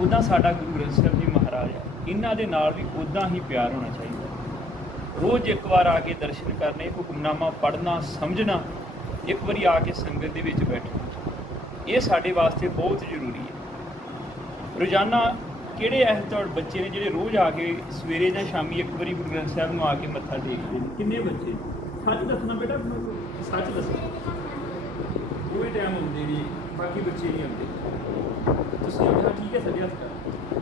ਉਦਾਂ ਸਾਡਾ ਗੁਰੂ ਗ੍ਰੰਥ ਸਾਹਿਬ ਜੀ ਮਹਾਰਾਜ ਆ। ਇਹਨਾਂ ਦੇ ਨਾਲ ਵੀ ਉਦਾਂ ਹੀ ਪਿਆਰ ਹੋਣਾ ਚਾਹੀਦਾ। ਰੋਜ਼ ਇੱਕ ਵਾਰ ਆ ਕੇ ਦਰਸ਼ਨ ਕਰਨੇ, ਹੁਕਮਨਾਮਾ ਪੜ੍ਹਨਾ, ਸਮਝਣਾ, ਇੱਕ ਵਾਰੀ ਆ ਕੇ ਸੰਗਤ ਦੇ ਵਿੱਚ ਬੈਠਣਾ। ਇਹ ਸਾਡੇ ਵਾਸਤੇ ਬਹੁਤ ਜ਼ਰੂਰੀ ਹੈ। ਰੋਜ਼ਾਨਾ ਕਿਹੜੇ ਇਹੋ ਜਿਹੇ ਬੱਚੇ ਨੇ ਜਿਹੜੇ ਰੋਜ਼ ਆ ਕੇ ਸਵੇਰੇ ਜਾਂ ਸ਼ਾਮੀ ਇੱਕ ਵਾਰੀ ਗੁਰੂ ਗ੍ਰੰਥ ਸਾਹਿਬ ਨੂੰ ਆ ਕੇ ਮੱਥਾ ਟੇਕਦੇ ਨੇ? ਕਿੰਨੇ ਬੱਚੇ? ਸੱਚ ਦੱਸਣਾ ਬੇਟਾ? ਸੱਚ ਦੱਸੋ। ਉਹ ਟਾਈਮ ਹੁੰਦੇ ਨੇ, ਬਾਕੀ ਬੱਚੇ ਨਹੀਂ ਆਉਂਦੇ। ਤੁਸੀਂ ਆਖਿਆ ਠੀਕ ਹੈ ਸੱਜਿਆ ਹੱਥ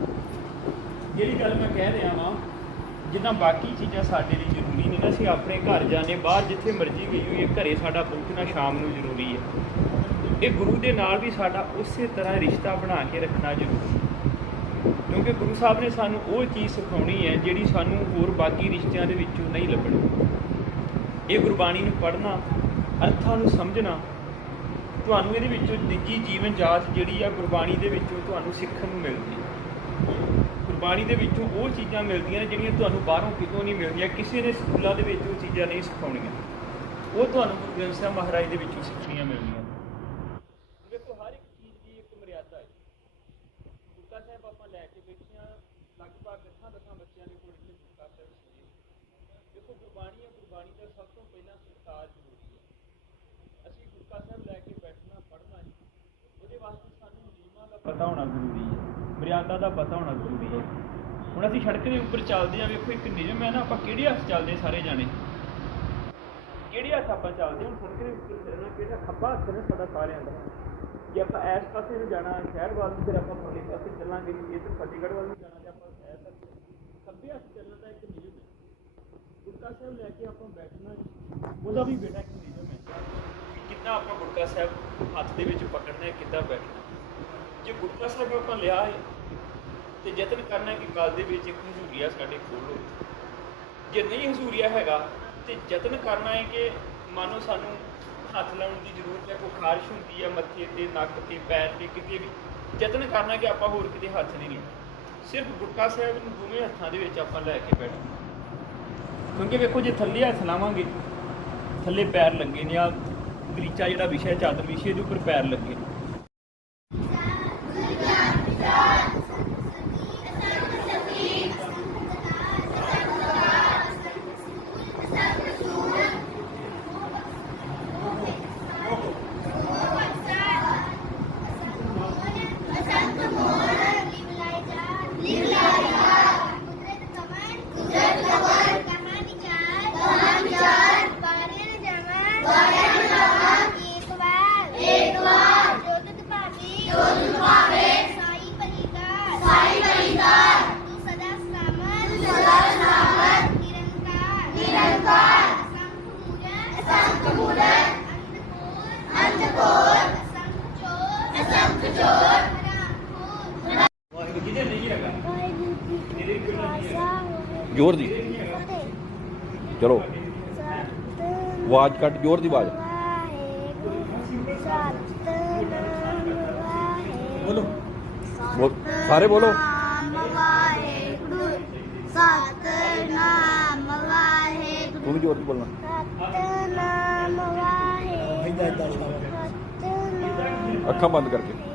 ਜਿਹੜੀ ਗੱਲ ਮੈਂ ਕਹਿ ਰਿਹਾ ਵਾਂ, ਜਿੱਦਾਂ ਬਾਕੀ ਚੀਜ਼ਾਂ ਸਾਡੇ ਲਈ ਜ਼ਰੂਰੀ ਨੇ ਨਾ, ਅਸੀਂ ਆਪਣੇ ਘਰ ਜਾਣੇ ਬਾਹਰ ਜਿੱਥੇ ਮਰਜ਼ੀ ਗਈ ਹੋਈਏ, ਘਰੇ ਸਾਡਾ ਪਹੁੰਚਣਾ ਸ਼ਾਮ ਨੂੰ ਜ਼ਰੂਰੀ ਹੈ। ਇਹ ਗੁਰੂ ਦੇ ਨਾਲ ਵੀ ਸਾਡਾ ਉਸੇ ਤਰ੍ਹਾਂ ਰਿਸ਼ਤਾ ਬਣਾ ਕੇ ਰੱਖਣਾ ਜ਼ਰੂਰੀ ਹੈ। ਕਿਉਂਕਿ ਗੁਰੂ ਸਾਹਿਬ ਨੇ ਸਾਨੂੰ ਉਹ ਚੀਜ਼ ਸਿਖਾਉਣੀ ਹੈ, ਜਿਹੜੀ ਸਾਨੂੰ ਹੋਰ ਬਾਕੀ ਰਿਸ਼ਤਿਆਂ ਦੇ ਵਿੱਚੋਂ ਨਹੀਂ ਲੱਭਣੀ। ਇਹ ਗੁਰਬਾਣੀ ਨੂੰ ਪੜ੍ਹਨਾ, ਅਰਥਾਂ ਨੂੰ ਸਮਝਣਾ ਤੁਹਾਨੂੰ ਇਹਦੇ ਵਿੱਚੋਂ ਨਿੱਜੀ ਜੀਵਨ ਜਾਂਚ ਜਿਹੜੀ ਆ ਗੁਰਬਾਣੀ ਦੇ ਵਿੱਚੋਂ ਤੁਹਾਨੂੰ ਸਿੱਖਣ ਨੂੰ ਮਿਲਦੀ ਹੈ। ਗੁਰਬਾਣੀ ਦੇ ਵਿੱਚੋਂ ਉਹ ਚੀਜ਼ਾਂ ਮਿਲਦੀਆਂ ਨੇ ਜਿਹੜੀਆਂ ਤੁਹਾਨੂੰ ਬਾਹਰੋਂ ਕਿਤੋਂ ਨਹੀਂ ਮਿਲਦੀਆਂ, ਕਿਸੇ ਦੇ ਸਕੂਲਾਂ ਦੇ ਵਿੱਚ ਉਹ ਚੀਜ਼ਾਂ ਨਹੀਂ ਸਿਖਾਉਣੀਆਂ। ਉਹ ਤੁਹਾਨੂੰ ਗੁਰੂ ਗ੍ਰੰਥ ਸਾਹਿਬ ਮਹਾਰਾਜ ਦੇ ਵਿੱਚੋਂ ਸਿੱਖਣੀਆਂ ਮਿਲਦੀਆਂ ਦੇਖੋ, ਹਰ ਇੱਕ ਚੀਜ਼ ਦੀ ਇੱਕ ਮਰਿਆਦਾ ਹੈ। ਗੁਰਕਾ ਸਾਹਿਬ ਆਪਾਂ ਲੈ ਕੇ ਬੈਠੇ ਹਾਂ, ਲਗਭਗ ਦਸਾਂ ਦਸਾਂ ਬੱਚਿਆਂ ਦੇ ਕੋਲ ਇੱਥੇ ਗੁਰਕਾ ਸਾਹਿਬ ਸੀ ਦੇਖੋ, ਗੁਰਬਾਣੀ ਹੈ, ਗੁਰਬਾਣੀ ਦਾ ਸਭ ਤੋਂ ਪਹਿਲਾਂ ਸਤਿਕਾਰ ਜ਼ਰੂਰੀ ਹੈ। ਅਸੀਂ ਗੁਰਕਾ ਸਾਹਿਬ ਲੈ ਕੇ ਬੈਠਣਾ ਪੜ੍ਹਨਾ ਜੀ ਉਹਦੇ ਵਾਸਤੇ ਸਾਨੂੰ ਨਿਯਮਾਂ ਦਾ ਪਤਾ ਹੋਣਾ ਜ਼ਰੂਰੀ ਹੈ ਮਰਿਆਦਾ ਦਾ ਪਤਾ ਹੋਣਾ ਜ਼ਰੂਰੀ ਹੈ। ਹੁਣ ਅਸੀਂ ਸੜਕ ਦੇ ਉੱਪਰ ਚੱਲਦੇ ਹਾਂ ਵੇਖੋ ਇੱਕ ਨਿਯਮ ਹੈ ਨਾ ਆਪਾਂ ਕਿਹੜੇ ਹੱਥ ਚੱਲਦੇ ਹਾਂ ਸਾਰੇ ਜਾਣੇ? ਕਿਹੜੇ ਹੱਥ ਆਪਾਂ ਚੱਲਦੇ ਹਾਂ? ਹੁਣ ਸੜਕ ਦੇ ਉੱਪਰ ਚੱਲਣਾ ਕਿਹੜਾ ਖੱਬਾ ਹੱਥ ਨੇ ਸਾਡਾ ਸਾਰਿਆਂ ਦਾ। ਜੇ ਆਪਾਂ ਇਸ ਪਾਸੇ ਨੂੰ ਜਾਣਾ ਸ਼ਹਿਰ ਵੱਲ ਨੂੰ ਫਿਰ ਆਪਾਂ ਪਰਲੇ ਪਾਸੇ ਚੱਲਾਂਗੇ। ਜੇ ਤੇ ਫਤਿਹਗੜ੍ਹ ਵੱਲ ਨੂੰ ਜਾਣਾ ਤੇ ਆਪਾਂ ਇਸ ਖੱਬੇ ਹੱਥ ਚੱਲਣ ਦਾ ਇੱਕ ਨਿਯਮ ਹੈ। ਗੁਰਕਾ ਸਾਹਿਬ ਲੈ ਕੇ ਆਪਾਂ ਬੈਠਣਾ ਹੈ, ਉਹਦਾ ਵੀ ਬੇਟਾ ਇੱਕ ਨਿਯਮ ਕਿੱਦਾਂ ਆਪਾਂ ਗੁਟਕਾ ਸਾਹਿਬ ਹੱਥ ਦੇ ਵਿੱਚ ਪਕੜਨਾ ਹੈ, ਕਿੱਦਾਂ ਬੈਠਣਾ ਜੇ ਗੁਟਕਾ ਸਾਹਿਬ ਆਪਾਂ ਲਿਆ ਹੈ, ਤੇ ਯਤਨ ਕਰਨਾ ਕਿ ਗੱਲ ਦੇ ਵਿੱਚ ਇੱਕ ਹਜ਼ੂਰੀਆ ਸਾਡੇ ਕੋਲ ਹੋਵੇ। ਜੇ ਨਹੀਂ ਹਜ਼ੂਰੀਆ ਹੈਗਾ, ਤੇ ਯਤਨ ਕਰਨਾ ਹੈ ਕਿ ਮਾਨੋ ਸਾਨੂੰ ਹੱਥ ਲਾਉਣ ਦੀ ਜ਼ਰੂਰਤ ਹੈ, ਕੋਈ ਖਾਰਿਸ਼ ਹੁੰਦੀ ਹੈ ਮੱਥੇ ਤੇ, ਨੱਕ ਤੇ, ਪੈਰ ਤੇ, ਕਿਤੇ ਵੀ। ਯਤਨ ਕਰਨਾ ਕਿ ਆਪਾਂ ਹੋਰ ਕਿਤੇ ਹੱਥ ਨਹੀਂ ਲਾਉਣਾ। ਸਿਰਫ ਗੁਟਕਾ ਸਾਹਿਬ ਨੂੰ ਦੋਵੇਂ ਹੱਥਾਂ ਦੇ ਵਿੱਚ ਆਪਾਂ ਲੈ ਕੇ ਬੈਠਣਾ ਕਿਉਂਕਿ ਵੇਖੋ, ਜੇ ਥੱਲੇ ਹੱਥ ਲਾਵਾਂਗੇ, ਥੱਲੇ ਪੈਰ ਲੱਗੇ ਨੇ ਆ ਗਲੀਚਾ ਜਿਹੜਾ ਵਿਸ਼ਾ ਚਾਦਰ ਵਿਸ਼ੇ ਦੇ ਉੱਪਰ ਪੈਰ ਲੱਗੇ। ਵਾਹਿਗੁਰੂ ਜੀ ਦੇ ਨਹੀਂ ਹੈਗਾ ਜ਼ੋਰ ਦੀ ਚਲੋ ਆਵਾਜ਼ ਕੱਟ ਜ਼ੋਰ ਦੀ ਆਵਾਜ਼ ਬੋਲੋ ਬੋਲ ਸਾਰੇ ਬੋਲੋ ਸਤਨਾਮ ਵਾਹਿਗੁਰੂ ਤੂੰ ਵੀ ਜ਼ੋਰ ਦੀ ਬੋਲਣਾ ਸਤਨਾਮ ਵਾਹਿਗੁਰੂ ਸਤਨਾਮ ਅੱਖਾਂ ਬੰਦ ਕਰਕੇ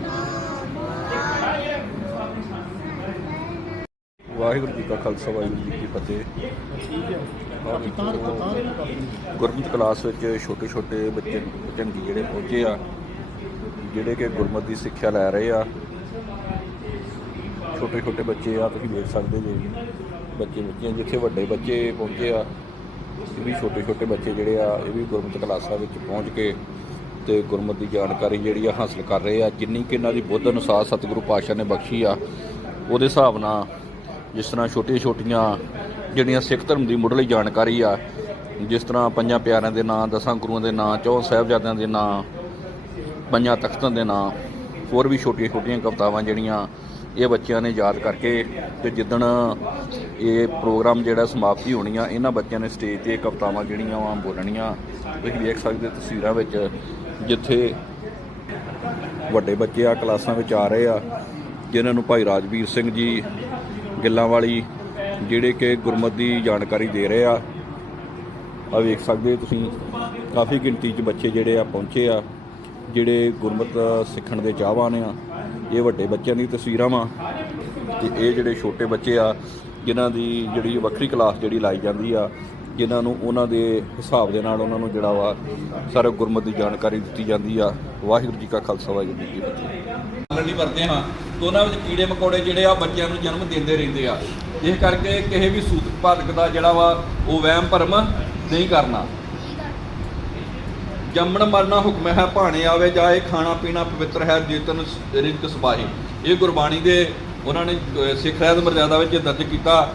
ਵਾਹਿਗੁਰੂ ਜੀ ਕਾ ਖਾਲਸਾ, ਵਾਹਿਗੁਰੂ ਜੀ ਕੀ ਫਤਿਹ। ਗੁਰਮਤ ਕਲਾਸ ਵਿੱਚ ਛੋਟੇ ਛੋਟੇ ਬੱਚੇ ਝੰਡੀ ਜਿਹੜੇ ਪਹੁੰਚੇ ਆ, ਜਿਹੜੇ ਕਿ ਗੁਰਮਤ ਦੀ ਸਿੱਖਿਆ ਲੈ ਰਹੇ ਆ। ਛੋਟੇ ਛੋਟੇ ਬੱਚੇ ਆ, ਤੁਸੀਂ ਦੇਖ ਸਕਦੇ ਜੀ, ਬੱਚੇ ਬੱਚੀਆਂ ਜਿੱਥੇ ਵੱਡੇ ਬੱਚੇ ਪਹੁੰਚੇ ਆ, ਇਹ ਵੀ ਛੋਟੇ ਛੋਟੇ ਬੱਚੇ ਜਿਹੜੇ ਆ, ਇਹ ਵੀ ਗੁਰਮਤਿ ਕਲਾਸਾਂ ਵਿੱਚ ਪਹੁੰਚ ਕੇ ਤੇ ਗੁਰਮਤ ਦੀ ਜਾਣਕਾਰੀ ਜਿਹੜੀ ਆ ਹਾਸਲ ਕਰ ਰਹੇ ਆ। ਜਿੰਨੀ ਕਿ ਇਹਨਾਂ ਦੀ ਬੁੱਧ ਅਨੁਸਾਰ ਸਤਿਗੁਰੂ ਪਾਤਸ਼ਾਹ ਨੇ ਬਖਸ਼ੀ ਆ, ਉਹਦੇ ਹਿਸਾਬ ਨਾਲ ਜਿਸ ਤਰ੍ਹਾਂ ਛੋਟੀਆਂ ਛੋਟੀਆਂ ਜਿਹੜੀਆਂ ਸਿੱਖ ਧਰਮ ਦੀ ਮੁੱਢਲੀ ਜਾਣਕਾਰੀ ਆ, ਜਿਸ ਤਰ੍ਹਾਂ ਪੰਜਾਂ ਪਿਆਰਿਆਂ ਦੇ ਨਾਂ, ਦਸਾਂ ਗੁਰੂਆਂ ਦੇ ਨਾਂ ਚੌਂ ਸਾਹਿਬਜ਼ਾਦਿਆਂ ਦੇ ਨਾਂ, ਪੰਜਾਂ ਤਖਤਾਂ ਦੇ ਨਾਂ, ਹੋਰ ਵੀ ਛੋਟੀਆਂ ਛੋਟੀਆਂ ਕਵਿਤਾਵਾਂ ਜਿਹੜੀਆਂ ਇਹ ਬੱਚਿਆਂ ਨੇ ਯਾਦ ਕਰਕੇ ਤੇ ਜਿੱਦਣ ਇਹ ਪ੍ਰੋਗਰਾਮ ਜਿਹੜਾ ਸਮਾਪਤੀ ਹੋਣੀ ਆ, ਇਹਨਾਂ ਬੱਚਿਆਂ ਨੇ ਸਟੇਜ ਤੇ ਕਵਿਤਾਵਾਂ ਜਿਹੜੀਆਂ ਵਾ ਬੋਲਣੀਆਂ, ਤੁਸੀਂ ਵੇਖ ਸਕਦੇ ਤਸਵੀਰਾਂ ਵਿੱਚ, ਜਿੱਥੇ ਵੱਡੇ ਬੱਚੇ ਆ, ਕਲਾਸਾਂ ਵਿੱਚ ਆ ਰਹੇ ਆ, ਜਿਨ੍ਹਾਂ ਨੂੰ ਭਾਈ ਰਾਜਵੀਰ ਸਿੰਘ ਜੀ ਗਿੱਲਾਂ ਵਾਲੀ ਜਿਹੜੇ ਕਿ ਗੁਰਮਤ ਦੀ ਜਾਣਕਾਰੀ ਦੇ ਰਹੇ ਆ। ਆ ਵੇਖ ਸਕਦੇ ਤੁਸੀਂ, ਕਾਫੀ ਗਿਣਤੀ 'ਚ ਬੱਚੇ ਜਿਹੜੇ ਆ ਪਹੁੰਚੇ ਆ, ਜਿਹੜੇ ਗੁਰਮਤ ਸਿੱਖਣ ਦੇ ਚਾਹਵਾਨ ਆ। ਇਹ ਵੱਡੇ ਬੱਚਿਆਂ ਦੀ ਤਸਵੀਰਾਂ ਵਾ ਤੇ ਇਹ ਜਿਹੜੇ ਛੋਟੇ ਬੱਚੇ ਆ, ਜਿਨ੍ਹਾਂ ਦੀ ਜਿਹੜੀ ਵੱਖਰੀ ਕਲਾਸ ਜਿਹੜੀ ਲਾਈ ਜਾਂਦੀ ਆ ਜਿਨ੍ਹਾਂ ਨੂੰ ਉਹਨਾਂ ਦੇ ਹਿਸਾਬ ਦੇ ਨਾਲ ਉਹਨਾਂ ਨੂੰ ਜਿਹੜਾ ਵਾ ਸਾਰਾ ਗੁਰਮਤ ਦੀ ਜਾਣਕਾਰੀ ਦਿੱਤੀ ਜਾਂਦੀ ਆ। ਵਾਹਿਗੁਰੂ ਜੀ ਕਾ ਖਾਲਸਾ, ਵਾਹਿਗੁਰੂ ਜੀ ਕੀ ਫਤਿਹ। ਪਾਲਣ ਵਰਤੇ ਹਾਂ। ਤੇ ਉਹਨਾਂ ਵਿੱਚ ਕੀੜੇ ਮਕੌੜੇ ਜਿਹੜੇ ਆ, ਬੱਚਿਆਂ ਨੂੰ ਜਨਮ ਦਿੰਦੇ ਰਹਿੰਦੇ ਆ। ਇਸ ਕਰਕੇ ਕਿਸੇ ਵੀ ਸੂਤਕ ਭਾਦਕ ਦਾ ਜਿਹੜਾ ਵਾ, ਉਹ ਵਹਿਮ, ਭਰਮ ਨਹੀਂ ਕਰਨਾ। ਜੰਮਣ ਮਰਨਾ ਹੁਕਮ ਹੈ, ਭਾਣੇ ਆਵੇ ਜਾਏ ਖਾਣਾ ਪੀਣਾ ਪਵਿੱਤਰ ਹੈ, ਜੀਤਨ ਰਿਜ਼ਕ ਸਬਾਹੀ ਇਹ ਗੁਰਬਾਣੀ ਦੇ ਉਹਨਾਂ ਨੇ ਸਿੱਖ ਰਹਿਤ ਮਰਜ਼ਾਦਾ ਵਿੱਚ ਦਰਜ ਕੀਤਾ।